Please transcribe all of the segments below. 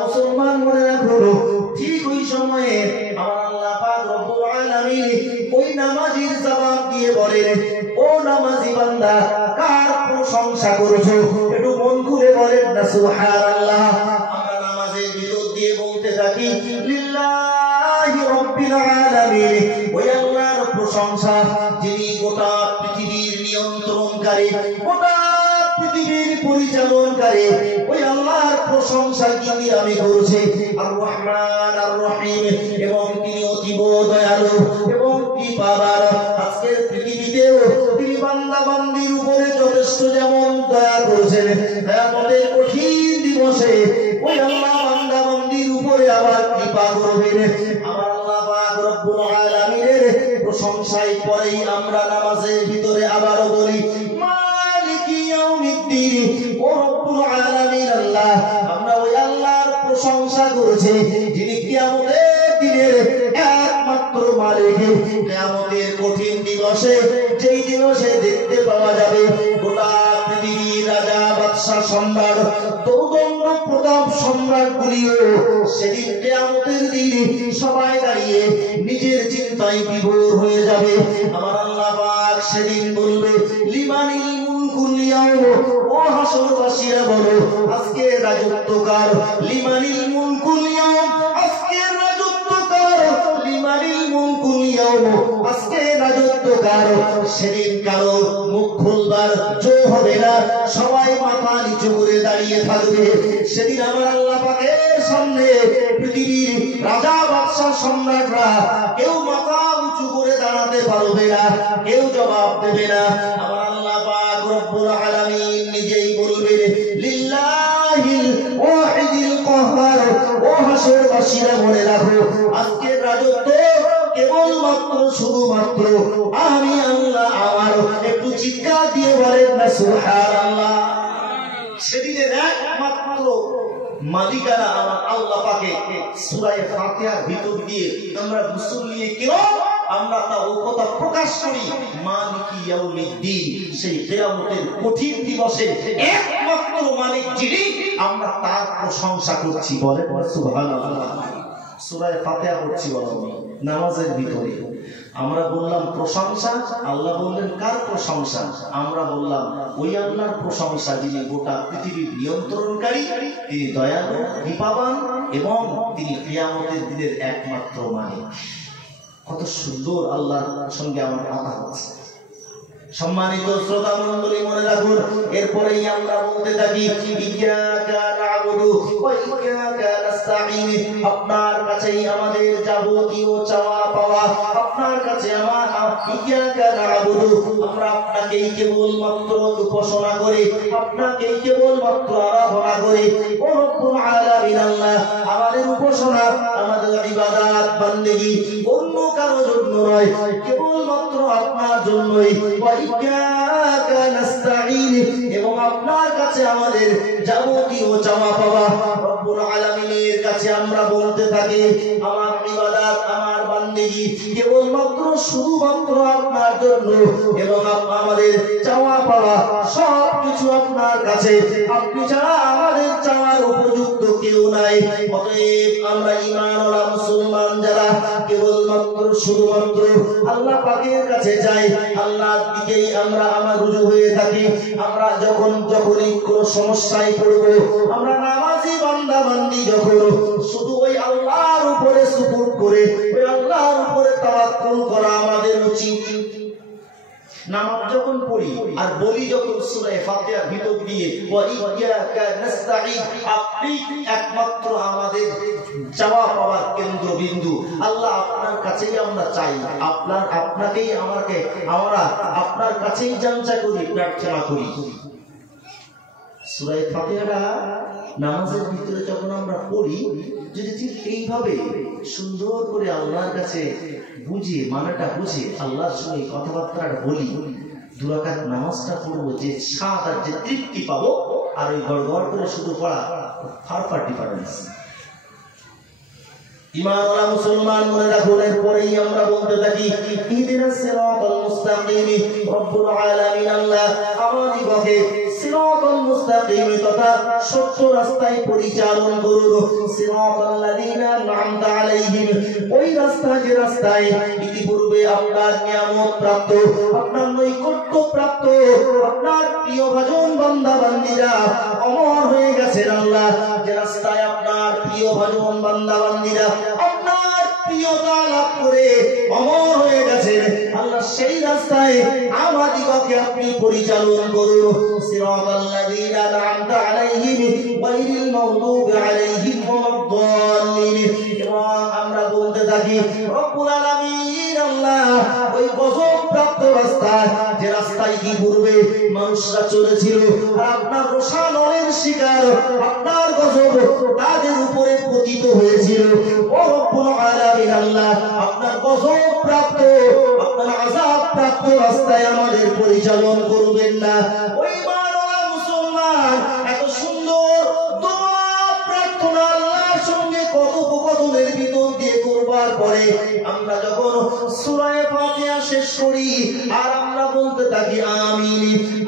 মুসলমান মনে রাখো, ঠিক ওই সময়ে আমার আল্লাহ পাক রব্বুল আলামিন ওই নামাজীর জবাব দিয়ে বলেন, ও নামাজি বান্দা, কার প্রশংসা করেছো? একটু মন খুলে বলেন না সুবহানাল্লাহ। আমরা নামাজের ভিতর দিয়ে বলতে থাকি লিল্লাহি রাব্বিল আলামিন, ওই আল্লাহর প্রশংসা যিনি গোটা পৃথিবীর নিয়ন্ত্রণকারী, গোটা পৃথিবীর পরিচালনকারী, ওই আল্লাহর প্রশংসা যিনি আমি করছি। আর রহমান আর রহিম, এবং তিনি অতীব দয়ালু এবং কৃপাবান। আজকের পৃথিবীতেও তিনি বান্দা বান্দির উপরে যথেষ্ট যেমন দয়া করেছেন, কিয়ামতের কঠিন দিবসে ওই আল্লাহ বান্দা বান্দির উপরে আবার কৃপা করবেন। আমার আল্লাহ পাক রব্বুল আলামিনের প্রশংসায় পরেই আমরা নামাজের ভিতরে আবারও বলি মালিকি ইয়াউমিদ্দিন, ও রব্বুল আলামিন আল্লাহ, আমরা ওই আল্লাহর প্রশংসা করেছি যিনি কিয়ামতের দিনের একমাত্র মালিক। কিয়ামতের কঠিন দিবসে, যেই দিবসে দেখতে পাওয়া যাবে গোটা পৃথিবীর রাজা বাদশা সম্রাট দৌদণ্ড প্রতাপ সম্রাট গুলিও সেদিন কিয়ামতের দিন সবাই দাঁড়িয়ে নিজের চিন্তায় বিভোর হয়ে যাবে। আমার আল্লাহ পাক সেদিন বলবে লিমানিল মুলকুল ইয়াউম, ও হাসরবাসীরা বলো আজকে রাজত্ব কার? লিমানিল মুলকুল ইয়াউম, আজকে রাজত্ব কার? লিমানিল মুলকুল ইয়াউম, আজকে রাজত্ব কার? সেদিন কারো মুখ খুলবার জো হবে না, সবাই মাথা নিচু করে দাঁড়িয়ে থাকবে। সেদিন আমার আল্লাহ পাকের সামনে পৃথিবীর রাজা বাদশা সম্রাটরা কেউ মাথা উঁচু করে দাঁড়াতে পারবে না, কেউ জবাব দেবে না। আমার আল্লাহ পাক রব্বুল আলামিন নিজেই বলবেন লিল্লাহিল ওয়াহিদিল কাহ্হার, ও হাসরবাসীরা মনে রাখো আজকের রাজত্ব কেবলমাত্র শুধুমাত্র আমি আল্লাহ আমার। একটু চিৎকার দিয়ে বলেন না সুবহানাল্লাহ। সেদিনের একমাত্র মালিকানা আমার আল্লাহ পাকে। সূরা ফাতিহার ভিতর দিয়ে আমরা মুসল্লি কিরাম আমরা তা ও কথা প্রকাশ করি মালিকি ইয়াউমিদ্দিন, সেই কিয়ামতের কঠিন দিবসে একমাত্র মালিক যিনি, আমরা তার প্রশংসা করছি। বলেন সুবহানাল্লাহ। সূরা ফাতিহা পড়ছি নামাজের ভিতরে, আমরা বললাম প্রশংসা, আল্লাহ বললেন কার প্রশংসা? আমরা বললাম ওই আল্লাহর প্রশংসা যিনি গোটা পৃথিবীর নিয়ন্ত্রণকারী, তিনি দয়ালু কৃপাবান এবং তিনি কিয়ামতের দিনের একমাত্র মালিক। কত সুন্দর আল্লাহর সঙ্গে আমার কথা হচ্ছে। সম্মানিত শ্রোতা মণ্ডলী মনে রাখুন, এরপরেই আমরা বলতে থাকি ইয়্যাকা না'বুদু ওয়া ইয়্যাকা নাস্তাঈন, আপনার কাছেই আমাদের যাবতীয় চাওয়া পাওয়া, আপনার কাছে আমার ইয়্যাকা না'বুদু, আমরা আপনাকেই কেবলমাত্র উপাসনা করি, আপনাকেই কেবলমাত্র আরাধনা করি। ও রব্বুল আলামিন আল্লাহ, আমাদের উপাসনা, আমাদের ইবাদত বান্দেগী অন্য কারো জন্য নয়, কেবলমাত্র আপনার জন্যই। এবং আপনার কাছে আমাদের যাবতীয় চাওয়া পাওয়া। রব্বুল আলামিনের কাছে আমরা বলতে থাকি আমার ইবাদত, আমার বান্দেগী কেবলমাত্র শুধুমাত্র আপনার জন্য, এবং আমাদের চাওয়া পাওয়া সব কিছু আপনার কাছে। আপনি ছাড়া আমাদের চাওয়ার উপযুক্ত কেউ নাই। অতএব আমরা ঈমানওয়ালা মুসলমান যারা কেবলমাত্র শুধুমাত্র আল্লাহ পাকের কাছে যাই, আল্লাহর দিকেই আমরা রুজু হয়ে থাকি। আমরা যখনই কোনো সমস্যায় পড়ব, আমরা নামাজি বান্দা বান্দি যখন শুধু ওই আল্লাহর উপরে সুকুর করে ওই আল্লাহর উপরে তাওয়াক্কুল করা আমাদের উচিত। নামাজ যখন পড়ি আর বলি যখন সূরা ফাতিহার ভিতর দিয়ে ওয়া ইয়্যাকা নাস্তাঈন, আপনি একমাত্র আমাদের চাওয়া পাওয়ার কেন্দ্রবিন্দু। আল্লাহ আপনার কাছেই আমরা চাই, আপনাকেই আমরা আপনার কাছেই জানচা করি, প্রার্থনা করি। সূরা ফাতিহাটা নামাজের ভিতরে যখন আমরা পড়ি, যদি ঠিক এইভাবে সুন্দর করে আল্লাহর কাছে বুঝে, মানাটা বুঝে আল্লাহর সঙ্গে কথাবার্তাটা বলি, দুরাকাত নামাজটা পড়বো, যে স্বাদ আর যে তৃপ্তি পাবো, আর ওই গড়গড় করে শুধু পড়া ফার ডিফারেন্স। ঈমানওয়ালা মুসলমান মনে রাখুন, এরপরেই আমরা বলতে থাকি ইহদিনাস সিরাতাল মুস্তাকিম। রব্বুল আলামিন আল্লাহ আমাদিগকে সিরাতাল মুস্তাকিম তথা সত্য রাস্তায় পরিচালন করুন। সিরাতাল লাযিনা আন'আমতা আলাইহিম, ওই রাস্তা যে রাস্তায় ইতিপূর্বে আপনার নিয়ামত প্রাপ্ত, আপনার নৈকট্য প্রাপ্ত, আপনার প্রিয় ভাজন বান্দা বান্দীরা অমর হয়ে গেছেন। আল্লাহ যে রাস্তায় আপনার প্রিয় ভাজন বান্দা বান্দীরা আপনার প্রিয়তা লাভ করে অমর হয়ে গেছেন, আল্লাহ সেই রাস্তায় আমাদিগকে আপনি পরিচালন করুন। সিরাতাল লাযিনা আন'আমতা আলাইহিম গায়রিল মাগদুবি আলাইহিম ওয়ালাদ-দাল্লিন। এবং আমরা বলতে থাকি রব্বুল আলামিন আল্লাহ ওই গজব প্রাপ্ত রাস্তা, যে রাস্তায় কি পূর্বে মানুষরা চলেছিল আর আপনার রোষানলের শিকার, আপনার গজব তাদের উপরে পতিত হয়েছিল, ও রব্বুল আলামিন আল্লাহ আপনার গজব প্রাপ্ত, আপনার আযাব প্রাপ্ত রাস্তায় আমাদের পরিচালন করবেন না। ওই মানওয়ালা মুসলমান এত সুন্দর দোয়া প্রার্থনা আল্লাহর সঙ্গে কথোপকথনের ভিতর দিয়ে করবার পরে আমরা যখন সূরা ফাতিহা শেষ করি আর আমরা বলতে থাকি আমিন।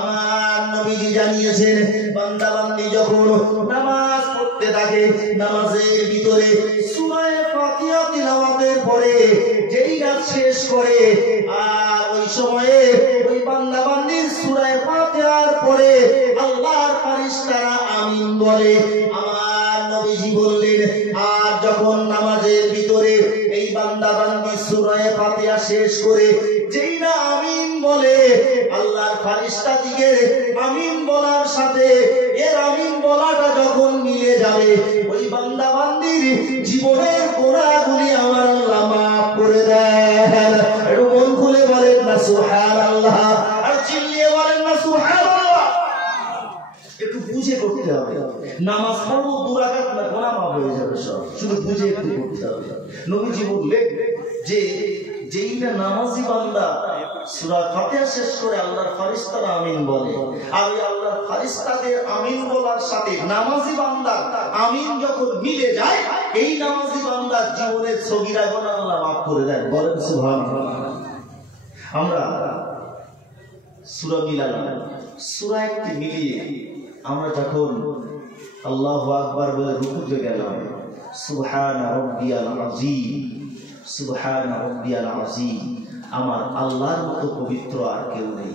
আমার নবীজি জানিয়েছেন বান্দা বান্দি যখন নামাজ পড়তে থাকে, নামাজের ভিতরে সূরা ফাতিহা তিলাওয়াতের পরে যেই রাত শেষ করে আর ওই সময়ে ওই বান্দা বান্দির সূরা ফাতিহার পরে আল্লাহর ফেরেশতারা আমিন বলে। আমার নবীজি বললেন আর যখন নামাজের ভিতরে এই বান্দা বান্দি সূরা ফাতিহা শেষ করে যেই না আমিন বলে, আল্লাহর ফেরেশতা দিকে আমিন বলার সাথে এর আমিন বলাটা যখন মিলে যাবে, ওই বান্দা বান্দির জীবনের গুনাহগুলি আমার আল্লাহ মাফ করে দেন। একটু মন খুলে বলেন না সুবহানাল্লাহ, আর চিল্লিয়ে বলেন না সুবহানাল্লাহ। একটু বুঝে করতে হবে, নামাজ পড়বো 2 রাকাত না গুনাহ মাফ হয়ে যাবে সব, শুধু বুঝে একটু করতে হবে। নবীজি বললেন যে যেইটা নামাজি বান্দা সূরা ফাতিহা শেষ করে আল্লাহর ফেরেশতারা আমিন বলে, আর ওই আল্লাহর ফেরেশতাদের আমিন বলার সাথে নামাজি বান্দা আমিন যখন মিলে যায়, এই নামাজি বান্দার জীবনের সগীরা গুনাহ আল্লাহ মাফ করে দেন। বলেন সুবহানাল্লাহ। আমরা সূরা মিলালাম, সূরা একটি মিলিয়ে আমরা যখন আল্লাহু আকবার বলে রুকুতে গেলাম, সুবহান রাব্বিয়াল আযীম, সুবহান রাব্বিয়াল আযীম, আমার আল্লাহর মতো পবিত্র আর কেউ নেই।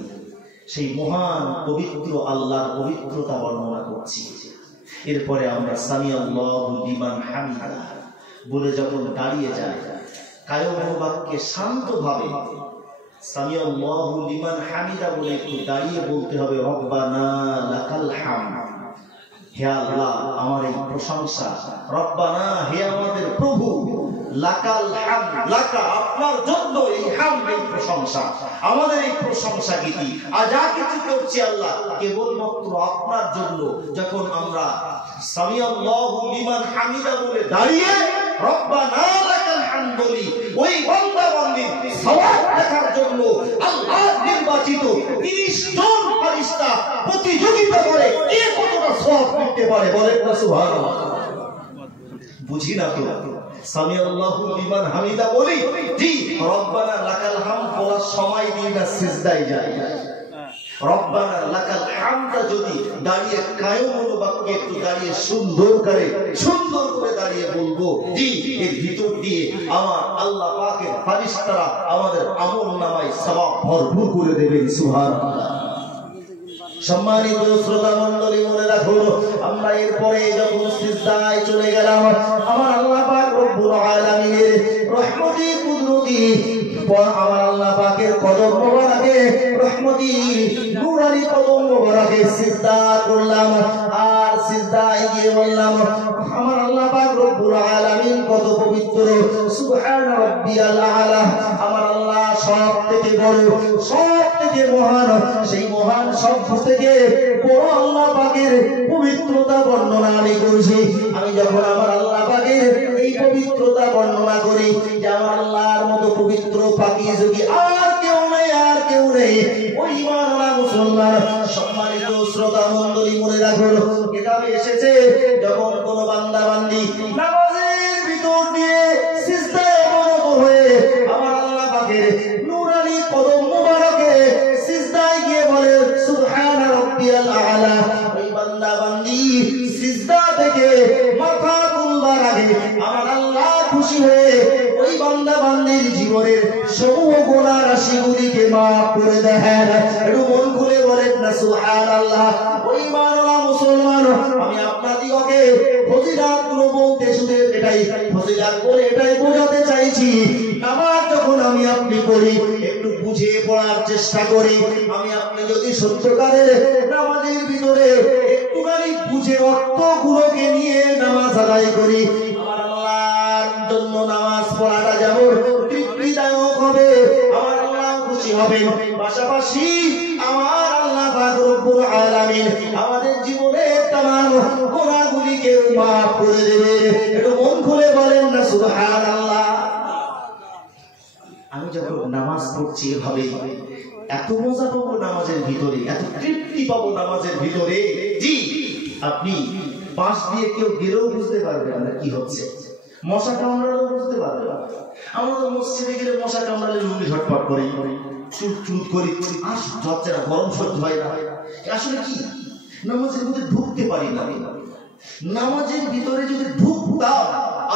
সেই মহান পবিত্র আল্লাহর পবিত্রতা বর্ণনা করছি। এরপরে আমরা সামিআল্লাহু লিমান হামিদা বলে যখন দাঁড়িয়ে যাই, কায়ম বাক্যে শান্তভাবে সামিআল্লাহু লিমান হামিদা বলে একটু দাঁড়িয়ে বলতে হবে রব্বানা লাকাল হামদ। হে আল্লাহ আমার এই প্রশংসা, রব্বানা হে আমাদের প্রভু, লাকাল হামদ, লাকা আপনার জন্য এই হামদ, এই প্রশংসা, আমাদের এই প্রশংসা গীতি আজ যা কিছু করছি আল্লাহ কেবলমাত্র আপনার জন্য। যখন আমরা সামিআল্লাহু লিমান হামিদা বলে দাঁড়িয়ে রব্বানা লাকাল হামদ বলি, ওই বান্দা বান্দির সওয়াব দেখার জন্য আল্লাহ নির্বাচিত 30 জন ফেরেশতা প্রতিযোগিতা করে কে কতটা সওয়াব পেতে পারে। বলেন না সুবহানাল্লাহ। বুঝি না তো সামিআল্লাহু লিমান হামিদা বলি, জি রব্বানা লাকাল হামদ বলার সময় দিই না সিজদায় যাই। রব্বানা লাকাল হামদ যদি দাঁড়িয়ে কায়ম বাক্যে একটু দাঁড়িয়ে সুন্দর করে দাঁড়িয়ে বলবো, জি এর ভিতর দিয়ে আমার আল্লাহ পাকের ফেরেশতারা আমাদের আমলনামায় সওয়াব ভরপুর করে দেবেন। সুবহানাল্লাহ। সম্মানিত শ্রোতা মণ্ডলী মনে রাখুন, আমরা এরপরে যখন সিজদায় চলে গেলাম, আমার আল্লাহ পাক রব্বুল আলামিনের রহমতি কুদরতি আমার আল্লাহ পাকের কদম মোবারকে, রহমতি নূরানি কদম মোবারকে সিজদা করলাম। আর সিজদায় গিয়ে বললাম আমার আল্লাহ পাক রব্বুল আলামিন কত পবিত্র, সুবহান রাব্বিয়াল আলা, আমার আল্লাহ সব থেকে বড়, সব থেকে মহান, সেই মহান সব থেকে বড় আল্লাহ পাকের পবিত্রতা বর্ণনা আমি করছি। আমি যখন আমার আল্লাহ পাকের এই পবিত্রতা বর্ণনা করি যে আমার আল্লাহর মতো পবিত্র পাকি যদি আর কেউ নেই, ওই মাননা মুসলমান সম্মানিত শ্রোতা মণ্ডলী মনে রাখুন, কিতাবে এসেছে যখন কোন বান্দা বান্দি নামাজের ভিতর দিয়ে খুশি হয়ে ওই বান্দা বান্দির জীবনের সমূহ গুনাহ রাশিগুলিকে মাফ করে দেন। একটু মন খুলে বলেন না সুবহানাল্লাহ। ওই মানলা মুসলমান, আমি আপনাদিগকে ফজিলাত গুলো বলতে শুধু এটাই ফজিলাত বলে এটাই বোঝাতে চাইছি, নামাজ যখন আমি আপনি করি একটু বুঝে পড়ার চেষ্টা করি। আমি আপনি যদি সত্যকারের নামাজের ভিতরে একটুখানি বুঝে অর্থগুলোকে নিয়ে নামাজ আদায় করি, আমার আল্লাহর জন্য নামাজ পড়াটা যেমন তৃপ্তিদায়ক হবে, আমার আল্লাহ খুশি হবেন, পাশাপাশি আমার আল্লাহ পাক রব্বুল আলামিন আমাদের জীবনের তামাম গুনাহগুলিকে মাফ করে দেবে। একটু মন খুলে বলেন না সুবহানাল্লাহ। আমি যখন নামাজ পড়ছি এভাবে এত মজা পাবো নামাজের ভিতরে, এত তৃপ্তি পাবো নামাজের ভিতরে, জি আপনি পাশ দিয়ে কেউ গেলেও বুঝতে পারবেন না কি হচ্ছে, মশা কামড়ালেও বুঝতে পারবে না। আমরা তো মসজিদে গেলে মশা কামড়ালে লুঙ্গি ঝটপট করি, চুট চুট করি, আর হচ্ছে না, গরম সহ্য হয় না। আসলে কি নামাজের মধ্যে ঢুকতে পারি না। নামাজের ভিতরে যদি ঢুকতাম,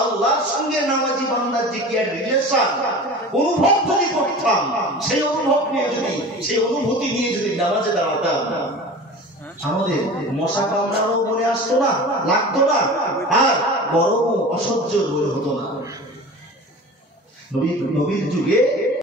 আল্লাহর সঙ্গে নামাজি বান্দার যে কি রিলেশন অনুভব যদি করতাম, সেই অনুভব নিয়ে যদি, সেই অনুভূতি নিয়ে যদি নামাজে দাঁড়াতাম, আমাদের মশা কামড়ানো মনে আসতো না, লাগতো না, আর গরমও অসহ্য মনে হতো না। নবীর যুগে